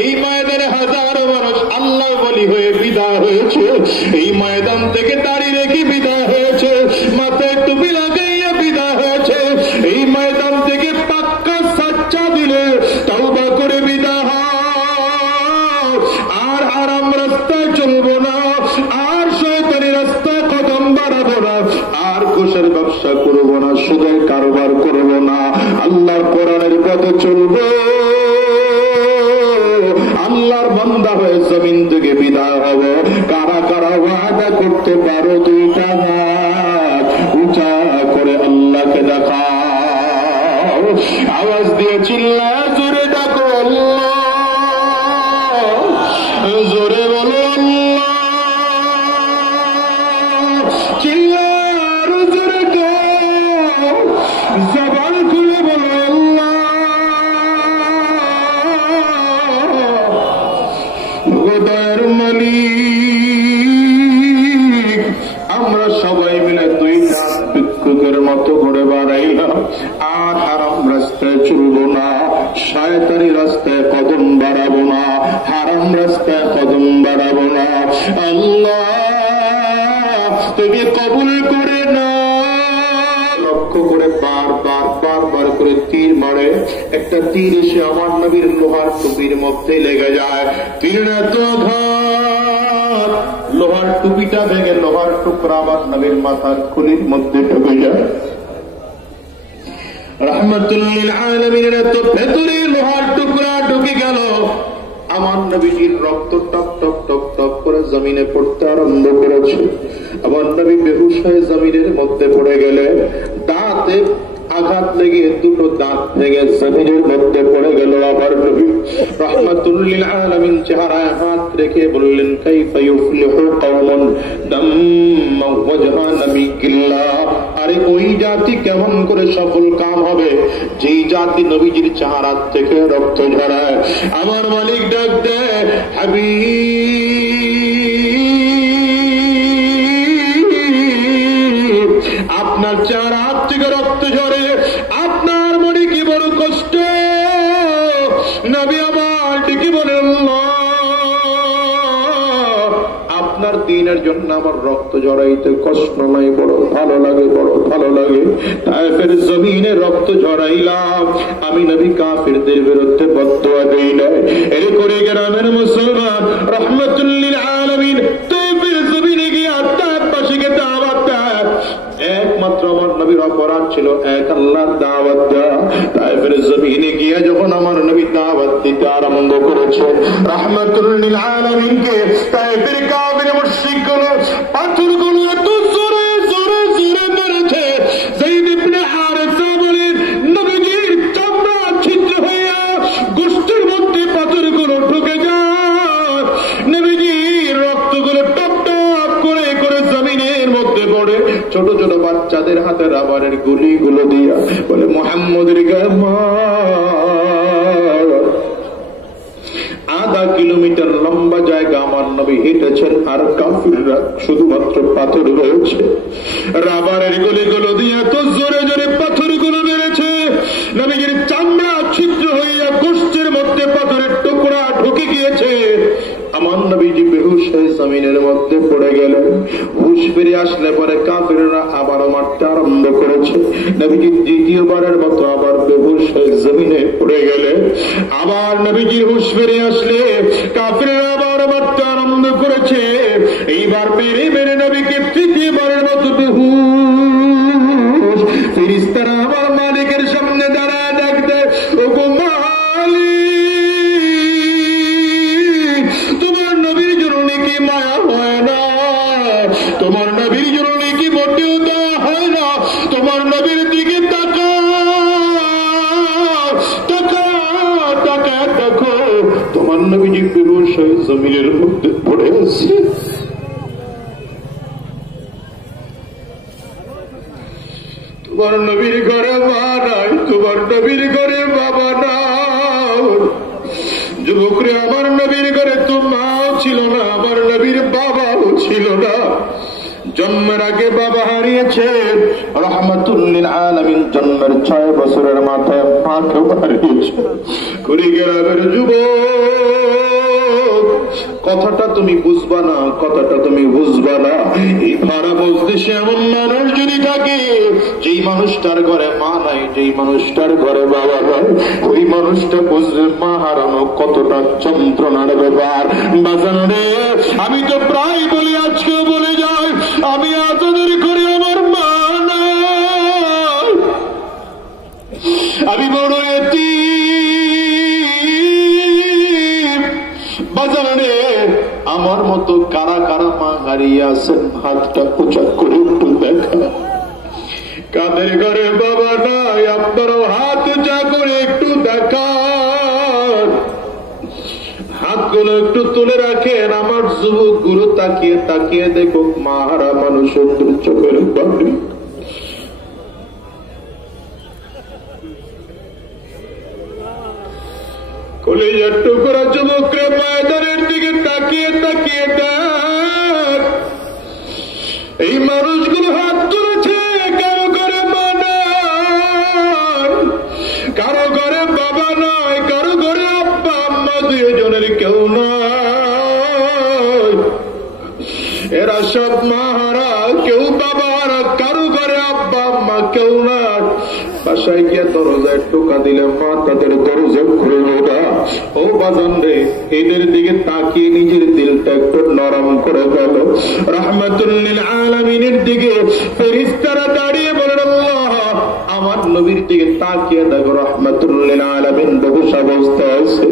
এই ময়দানে হাজারো মানুষ আল্লাহ বলি হয়ে বিদায় হয়েছে, এই ময়দান থেকে দাড়ি রেখে বিদায় হয়েছে, মাথায় টুপি লাগাইয়া বিদায় হয়েছে, এই ময়দান থেকে পাক্কা সাচ্চা দিলে তওবা করে বিদায় হয়। আর আরাম রাস্তায় চলবো না, আর শয়তানি রাস্তায় কদম বাড়াবো না, আর ঘুষের ব্যবসা করবো না, সুদের কারবার করবো না, আল্লাহর কোরআনের পথে চলবো, আল্লাহর বান্দা হয়ে জমিন থেকে বিদায় হব। কারা কারা ওয়াদা করতে পারো? দুইটা হাত উঁচা করে আল্লাহকে দেখাও, আওয়াজ দিয়ে চিল্লা জোরে ডাকো আল্লাহ, জোরে বলো আল্লাহ, চিল্লার জোরে গাও, জবান খুলে বলো আল্লাহ। দয়ার মালিক, আমরা সবাই মিলে দুই হাত ভিক্ষুকের মতো করে বাড়াইলাম, আর হারাম রাস্তায় চলবো না, শয়তানি রাস্তায় কদম বাড়াবো না, হারাম রাস্তায় কদম বাড়াবো না। আল্লাহ তুমি কবুল করে না। লক্ষ্য করে বারবার করে তীর মারে, একটা তীর এসে আমার নবীর লোহার টুপির মধ্যে লেগে যায়, তীর এত ঘাত, লোহার টুপিটা ভেঙে লোহার টুকরা আমার নবীর মাথার খুলির মধ্যে ঢুকে যায়। রাহমাতুল লিল আলামিনের এত ভেতরে লোহার টুকরা ঢুকে গেল, আমার নবীজির রক্ত টপ টপ টপ টপ করে জমিনে পড়তে আরম্ভ করেছে। আমার নবী বেহুশ হয়ে জমিনের মধ্যে পড়ে গেলে, দাঁতে আঘাত লেগে দুটো দাঁত ভেঙে জমিনের মধ্যে পড়ে গেল। আবার নবী রাহমাতুল লিল আলামিন চেহারায় হাত রেখে বললেন, কাইফা ইউফলিহু কওমুন দাম্মা ওয়াজহা নাবিয়িল্লাহ, আরে ওই জাতি কেমন করে সফল কাম হবে যেই জাতি নবীজির চেহারা থেকে রক্ত ঝরায়। আমার মালিক ডাক দেয়, হাবিব, আপনার চেহারা হাত থেকে রক্ত ঝরে, আপনার মনে কি বড় কষ্ট। নবী আমার ডেকে বলেন, আপনার দিনের জন্য আমার রক্ত ঝরাইতে কষ্ট নাই, বড় ভালো লাগে, বড় ভালো লাগে। তায়েফের জমিনে রক্ত ঝরাইলাম, আমি নবী কাফিরদের বিরুদ্ধে বদদুয়া দেই না। এর করে গ্রামের মুসলমান রাহমাতুল লিল আলামিন তায়েফের জমিনে গিয়ে তায়েফবাসীকে দাওয়াত দেয়। একমাত্র আমার নবীর অপরাধ ছিল এক আল্লাহর দাওয়াত দেওয়া। তায়েফের জমিনে গিয়ে যখন আমার নবী দাওয়াত দিতে আরম্ভ করেছে, রাহমাতুল লিল আলামিনকে তায়েফের কাফির মুশরিকগুলো পাথরগুলো এত জোরে জোরে জোরে মেরেছে, যায়েদ ইবনে হারেসা বলেন, নবীজির চামড়া ছিদ্র হইয়া গোশতের মধ্যে পাথরগুলো ঢুকে যায়, নবীজির রক্তগুলো টপ টপ করে করে জমিনের মধ্যে পড়ে। ছোট ছোট বাচ্চাদের হাতে রাবারের গুলিগুলো দিয়া বলে, মুহাম্মদের গায়ে মার। আধা কিলোমিটার লম্বা জায়গা আমার নবী হেঁটেছেন, আর কাফিররা শুধুমাত্র পাথর রয়েছে। রাবারের গুলিগুলো দিয়ে তো জোরে জোরে পাথরগুলো মেরেছে, নবীজির চামড়া ছিদ্র হইয়া গোশতের মধ্যে পাথরের টুকরা ঢুকে গিয়েছে। আমার নবীজি বেহুশ হয়ে জমিনের মধ্যে পড়ে গেলেন। হুশ ফিরে আসলে পরে কাফিররা আবারও মারতে আরম্ভ করেছে। নবীজি দ্বিতীয়বারের মতো আবার বেহুশ হয়ে জমিনে পড়ে গেলে, আবার নবীজির হুশ ফিরে আসলে কাফিররা আবার মারতে আরম্ভ করেছে। এইবার মেরে মেরে নবীকে তৃতীয়বারের মতো বেহুশ। ফেরেশতারা আমার মালিকের সামনে দাঁড়ায় ডাক দেয়, ওগো মালিক, তোমার নবীর জন্য কি মায়া হয় না? তোমার নবীর জন্য কি মোটেও দেওয়া হয় না? তোমার নবীর দিকে দেখো, তোমার নবীজি বেহুশ হয়ে জমিনের মধ্যে পড়ে আছে। তোমার নবীর ঘরে মা নাই, তোমার নবীর ঘরে বাবা নাই। যুবকরে, আমার নবীর ঘরে তো মাও ছিল না, আমার নবীর বাবাও ছিল না। জন্মের আগে বাবা হারিয়েছে, রাহমাতুল লিল আলামিন জন্মের 6 বছরের মাথায় মাকেও হারিয়েছে। কুড়িগ্রামের যুবক তুমি বুঝবা না, কথাটা তুমি বুঝবা না। এই ভাড়া মজলিসে এমন মানুষ যদি থাকে, যেই মানুষটার ঘরে মা নাই, যেই মানুষটার ঘরে বাবা নাই, ওই মানুষটা বুঝলে মা হারানো কতটা যন্ত্রণার ব্যাপার। বাজান রে, আমি তো প্রায় বলি, আজকেও বলে যাই, আমি আজাদের ঘরে আমার মা নাই, আমি বড় এতিম। বাজান রে, আমার মতো কারা কারা মা হারিয়ে আছেন, হাতটা উঁচা করে একটু দেখা। কাদের ঘরে বাবা নাই, আপনারাও হাত উঁচা করে একটু দেখান, হাতগুলো একটু তুলে রাখেন। আমার যুবক গুলো তাকিয়ে তাকিয়ে দেখুক মাহারা মানুষের চোখের পানি। কলিজার টুকরা যুবকরা ময়দানের দিকে তাকিয়ে তাকিয়ে দেখ, এই মানুষগুলো হাত তুলেছে। কারো ঘরে মা নাই, কারো ঘরে বাবা নাই, কারো ঘরে আব্বা আম্মা দুজনের কেউ নাই। এরা সব মাহারা, কেউ বাবারা, কারো ঘরে আব্বা আম্মা কেউ নাই। বাসায় গিয়ে দরজায় টোকা দিলে মা তাদের দরজা খুলবে না। ও বাজান রে, এদের দিকে তাকিয়ে নিজের দিলটা একটু নরম করে গেল। রাহমাতুল লিল আলামিনের দিকে ফেরেশতারা দাঁড়িয়ে বলেন, আল্লাহ আমার নবীর দিকে তাকিয়ে দেখো, রাহমাতুল লিল আলামিন বেহুশ অবস্থায় আছে।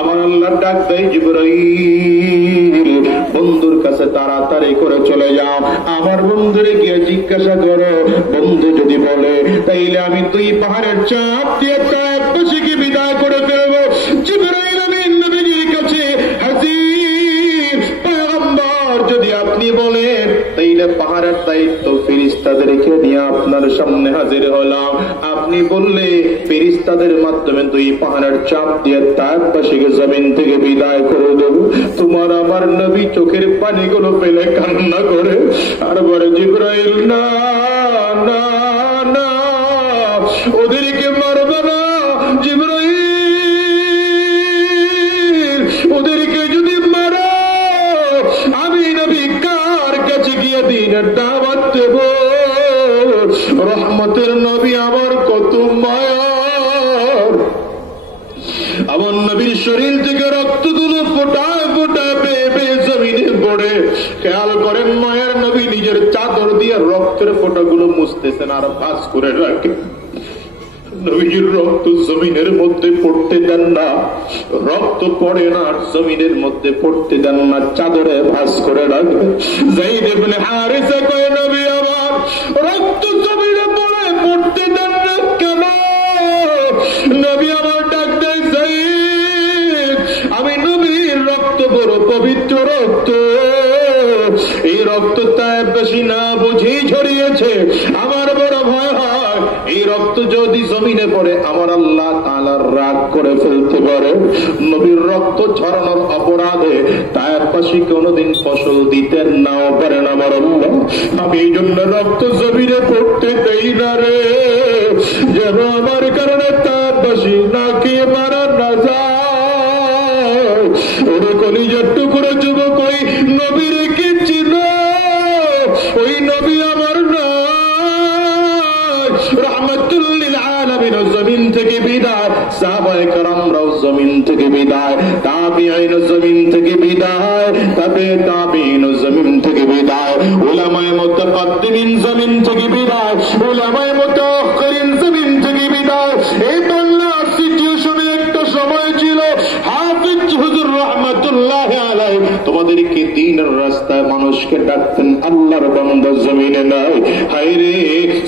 আমার আল্লাহ ডাক দেয়, জিবরাইল বন্ধুর কাছে তাড়াতাড়ি করে চলে যাও, আমার বন্ধুরে গিয়ে জিজ্ঞাসা করো। বন্ধু যদি বলে তাইলে আমি দুই পাহাড়ের চাপ দিয়ে তায়েফবাসীকে বিদায় করে ফেলবো। জিবরাইল আমিন নবীর কাছে হাজির। পয়গম্বর যদি আপনি বলেন তাইলে পাহাড়ের দায়িত্ব ফেরেশতাদেরকে নিয়ে আপনার সামনে হাজির হলাম। আপনি বললে ফেরেশতাদের মাধ্যমে দুই পাহাড়ের চাপ দিয়ে তায়েফবাসীকে জমিন থেকে বিদায় করে দেব। তোমার আমার নবী চোখের পানিগুলো ফেলে কান্না করে আর বলে, জিবরাইল না না না, ওদেরকে মারবে না জিবরাইল, ওদেরকে যদি মারো আমি নবী কার কাছে গিয়ে দিনের দাওয়াত দেব? রহমতের নবী আমার কত মায়ার, আমার নবীর শরীর থেকে রক্তগুলো ফোটায় ফোটায় বেয়ে বেয়ে জমিনে পড়ে। খেয়াল করেন, মায়ের নবী নিজের চাদর দিয়ে রক্তের ফোঁটাগুলো মুছতেছেন আর ভাঁজ করে রাখে। নবীজির রক্ত জমিনের মধ্যে পড়তে দেন না, রক্ত পড়ে না আর জমিনের মধ্যে পড়তে দেন না, চাদরে ভাঁজ করে রাখে। যায়েদ ইবনে হারিসা কয়, নবী আমার রক্ত জমিনে পড়ে পড়তে দেন না কেন? নবী আমার ডাক দেয়, যায়েদ আমি নবীর রক্ত বড় পবিত্র রক্ত, এই রক্ত তায়েফবাসী না বুঝেই ঝরিয়েছে। আমার বড় ভয় হয় এই রক্ত যদি জমিনে পড়ে আমার আল্লাহ তাআলা রাগ করে ফেলতে পারে। নবীর রক্ত ঝরানোর অপরাধে তায়েফবাসী কোনোদিন ফসল দিতেন নাও পারেন আমার আল্লাহ। আমি এই জন্য রক্ত জমিনে পড়তে দেই না রে, যেন আমার কারণে তায়েফবাসী না খেয়ে মারা না যায়। ওরে কলিজার টুকরো যুবক, ওই নবীর কি চিন? ওই নবী আমার নাই। রাহমাতুল লিল আলামিন জমিন থেকে বিদায়, সাহাবায়ে কেরামরাও জমিন থেকে বিদায়, তাবিঈন জমিন থেকে বিদায়, তবে তাবিঈন জমিন থেকে বিদায়, উলামায়ে মুতাকাদ্দিমিন জমিন থেকে বিদায়, উলামায়ে মুতাআখিরিন জমিন থেকে বিদায়। এই বাংলার সিচুয়েশনে একটা সময় ছিল হাফিজ হুজুর রাহমাতুল্লাহি আলাইহি তোমাদেরকে দ্বীনের রাস্তায় মানুষকে ডাকতেন, আল্লাহর বান্দা জমিনে নাই। হায়রে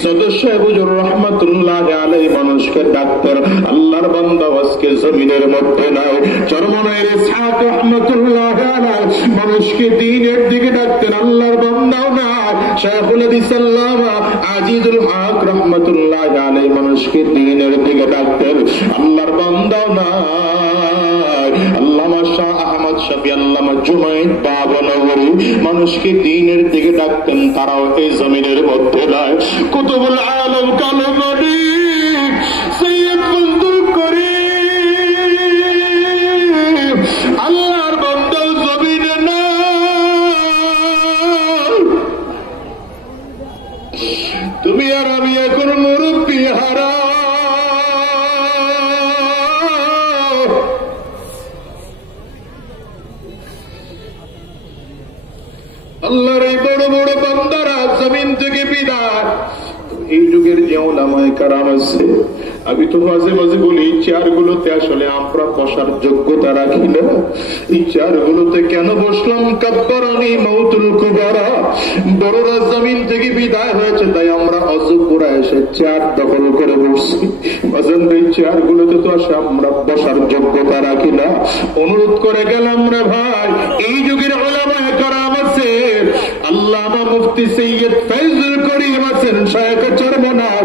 সদস্য হুজুর রাহমাতুল্লাহি আলাইহি মানুষকে ডাকতেন, আল্লাহর বান্দা আজকে জমিনের মধ্যে নাই। চরমনায়ের ইসহাক রাহমাতুল্লাহি আলাইহি মানুষকে দ্বীনের দিকে ডাকতেন, আল্লাহর বান্দাও নাই। শায়খুল হাদিস আল্লামা আজিজুল হক রাহমাতুল্লাহি আলাইহি মানুষকে দ্বীনের দিকে ডাকতেন, আল্লাহর বান্দাও নাই। আল্লামা শাহ আহমদ শফি, আল্লামা জুনায়েদ বাবনগরী মানুষকে দ্বীনের দিকে ডাকতেন, তারাও এই জমিনের মধ্যে নাই। কুতুবুল আলম কালো নবী সৈয়দ আব্দুল করিম আল্লাহর বান্দা জমিনে নাই। আল্লাহর এই বড় বড় বান্দারা জমিন থেকে বিদায়। এই যুগের যে ওলামায়ে কেরাম আছে, আমি তো মাঝে মাঝে বলি এই চেয়ারগুলোতে আসলে আমরা বসার যোগ্যতা রাখি না। এই চেয়ারগুলোতে কেন বসলাম? কাব্বারানি মাউতুল কুবারা, বড়রা জমিন থেকে বিদায় হয়েছে, তাই আমরা অযোগ্যরা এসে চেয়ার দখল করে বসছি। এই চেয়ারগুলোতে তো আসলে আমরা বসার যোগ্যতা রাখি না। অনুরোধ করে গেলাম রে ভাই, এই যুগের ওলামায়ে কেরাম আছে, আল্লামা মুফতি সৈয়দ ফয়জুল করিম আছেন, শায়েখ চরমনার,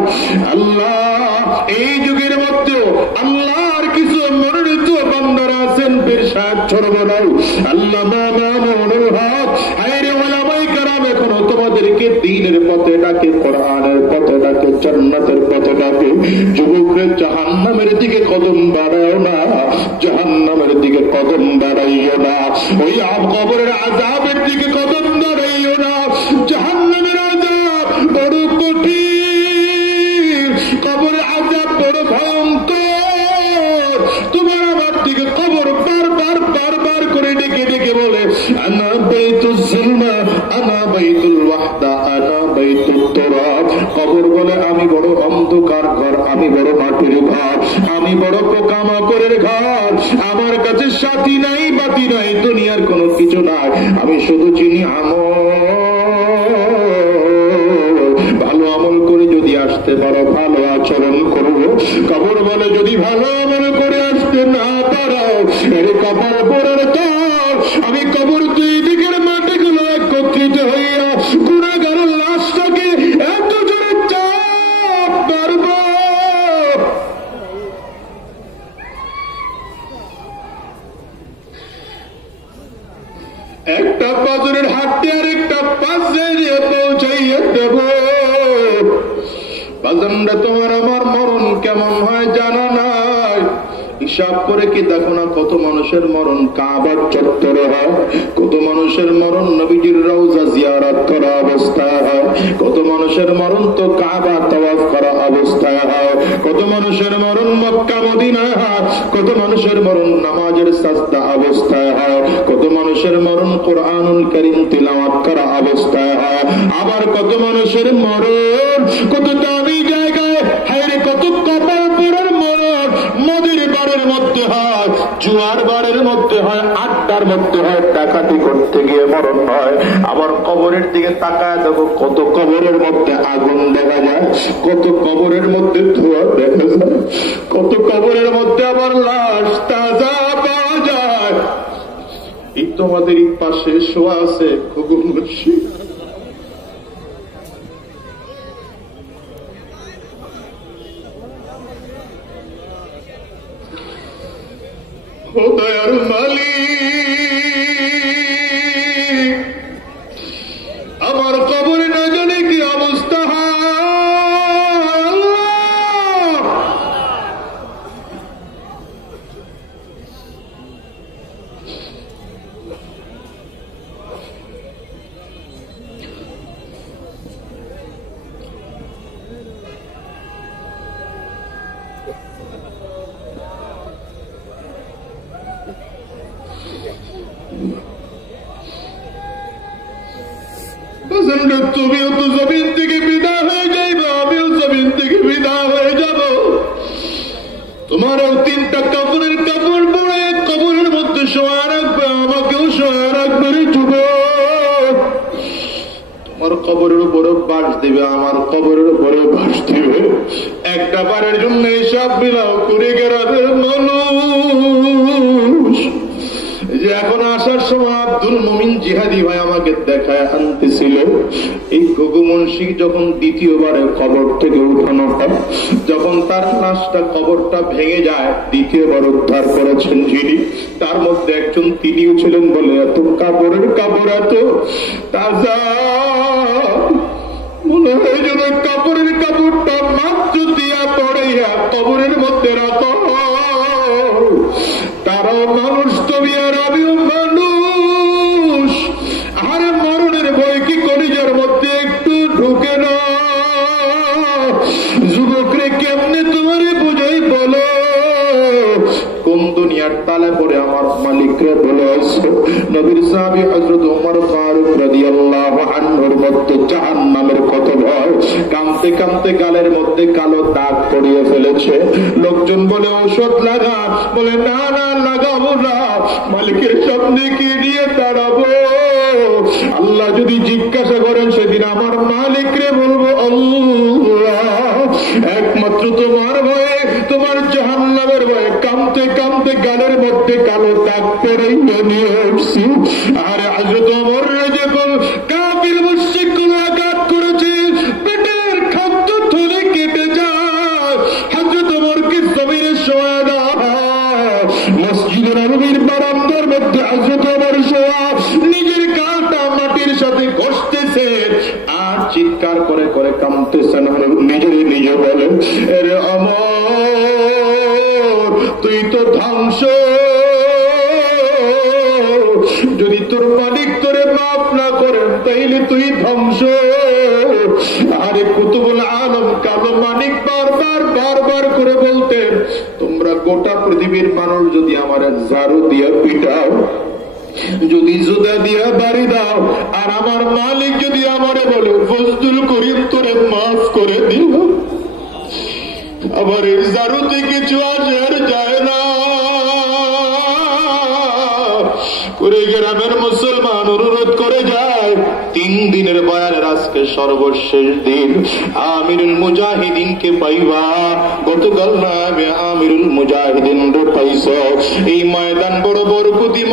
আল্লাহ এই যুগের মধ্যেও আল্লাহর কিছু মনোনীত বান্দারা আছেন, পীর সাহেব চরমনার, আল্লামা মামুনুল হক। হায়রে ওলামায়ে কেরাম এখনো তোমাদেরকে দ্বীনের পথে ডাকে, কোরআনের পথে ডাকে, জান্নাতের পথে ডাকে। যুবকরা জাহান্নামের দিকে কদম বাড়াও না, জাহান্নামের দিকে কদম বাড়াইও না, ওই কবরের আযাবের দিকে কদম বাড়াইও না। জাহান্নামের আযাব বড় কঠিন, কবরের আযাব বড় ভয়ঙ্কর। তোমার আমার দিকে কবর বারবার বারবার করে ডেকে ডেকে বলে, আনা বাইতুল যুলমা, আনা বাইতুল ওয়াহদা, আনা বাইতুত তুরাব। কবর বলে আমি বড় অন্ধকার ঘর, আমি বড় মাটির ঘর, আমি বড় পোকামাকড়ের ঘর, আমার কাছে সাথী নাই বাতি নাই, দুনিয়ার কোনো কিছু নাই, আমি শুধু চিনি ভালো আমল করে যদি আসতে পারো ভালো আচরণ করবো। কবর বলে যদি ভালো আমল করে আসতে না পারো, এর কবর পড়ার পর আমি কবর দুই দিকের মাটিগুলো একত্রিত হইয়া গুনাহগারের লাশটাকে এত জোরে চাপ মারব, একটা পাজরের হাঁটতে আর একটা পাশে পৌঁছাইয়া দেব। বাজানরা তোমার আমার মরণ কেমন হয় জানা নাই, হিসাব করে কি দেখো না কত মানুষের মরণ কাবার চত্বরে হয়, কত মানুষের মরণ নবীজির রওজা জিয়ারত করা অবস্থায় হয়, কত মানুষের মরণ তো কাবা তাওয়াফ করা অবস্থায় হয়, কত মানুষের মরণ মক্কা মদিনায় হয়, কত মানুষের মরণ নামাজের সাজদা অবস্থায় হয়, কত মানুষের মরণ কোরআনুল কারীম তিলাওয়াত করা অবস্থায় হয়, আবার কত মানুষের মরণ কত দামি জায়গায়, হায়রে কত কপাল পোড়ার মরণ নদীর বাড়ির মধ্যে হয়, জুয়ার বাড়ির মধ্যে হয়, আড্ডার মধ্যে হয়, ডাকাতি করতে গিয়ে মরণ হয়। আবার কবরের দিকে তাকায় দেখো কত কবরের মধ্যে আগুন দেখা যায়, কত কবরের মধ্যে ধোঁয়া দেখা যায়, কত কবরের মধ্যে আবার লাশ তাজা পাওয়া যায়। এই তোমাদের পাশে শোয়া আছে খুব মুর্শিদ, দয়ার মালিক, আমার কবরে না জানে কি অবস্থা তুমিও তো জমিন থেকে বিদায় হয়ে যাইবে, আমিও জমিন থেকে বিদায় হয়ে যাব। তোমারও তিনটা কাপড়ের কাপড় পরে কবরের মধ্যে শোয়া রাখবে, আমাকেও শোয়া রাখবে রে যুবক। তোমার কবরের উপরে বাস দিবে, আমার কবরের উপরে বাস দিবে। একটা বারের জন্য হিসাব মিলাও করে গেরাবের মানুষ। যে এখন আসার সময় আব্দুল মুমিন জিহাদি ভাই আমাকে দেখায় আনতেছিল, এই গগু মুন্সি যখন দ্বিতীয়বারে কবর থেকে উঠানো হয়, যখন তার লাশটা কবরটা ভেঙে যায়, দ্বিতীয়বার উদ্ধার করেছেন যিনি, তার মধ্যে একজন তিনিও ছিলেন বলে এত কাপড়ের কাপড় এত তাজা, মনে হয় যেন কাপড়ের কাপড়টা মাত্র দিয়া পড়াইয়া কবরের মধ্যে রাখা। তারাও মানুষ, তুমি আর আমিও মানুষ। আর মরণের ভয় কি কলিজার মধ্যে একটু ঢুকে না? যুবকরে কেমনে তোমারে বুঝাই বলো, কোন দুনিয়ার তালে করে আমার মালিককে বলে আসো। নবীর সাহাবী হযরত ওমর ফারুক রাদিয়াল্লাহু আনহুর মধ্যে জাহান্নামের কত ভয়, কাঁদতে কাঁদতে গালের মধ্যে কালো দাগ পড়িয়ে ফেলেছে। লোকজন বলে ঔষধ লাগা, বলে না না লাগাবো না, মালিকের সামনে কি দিয়ে দাঁড়াবো? আল্লাহ যদি জিজ্ঞাসা করেন সেদিন আমার মালিকরে বলবো আল্লাহ, একমাত্র তোমার ভয়ে, তোমার জাহান্নামের ভয়ে কাঁদতে কাঁদতে গালের মধ্যে কালো দাগ পড়াইয়া নিয়ে আসছি। আর হযরত ওমর যখন কাফির মুশরিকগুলো আঘাত করেছে, পেটের খাদ্য থলে কেটে যায়, হযরত ওমরকে জমিনে শোয়া দেওয়া, মসজিদে নববীর বারান্দার মধ্যে হযরত ওমর শোয়া, নিজের গালটা মাটির সাথে ঘষতেছে আর চিৎকার করে করে কাঁদতেছেন। নিজের নিজে বলেন, এরে ওমর তুই তো ধ্বংস, যদি তোর মালিক তোরে মাফ না করেন তাইলে তুই ধ্বংস। আরে কুতুবুল আলম কালো মানিক বারবার বারবার করে বলতেন, তোমরা গোটা পৃথিবীর মানুষ যদি আমার ঝাড়ু দিয়া পিটাও, যদি জুতা দিয়া বাড়ি দাও, আর আমার মালিক যদি আমারে বলে ফজলুল করিম তোরে মাফ করে দিও, আবার এই ঝাড়ুতে কিছু আসে আর যায় না। করে গ্রামের মুসলমান অনুরোধ করে যায়, 3 দিনের বয়ানের আজকে সর্বশেষ দিন, আমিরুল মুজাহিদিনকে পাইবা। গতকাল না আমি আমিরুল মুজাহিদিন পাইছ। এই ময়দান বড় বরকতি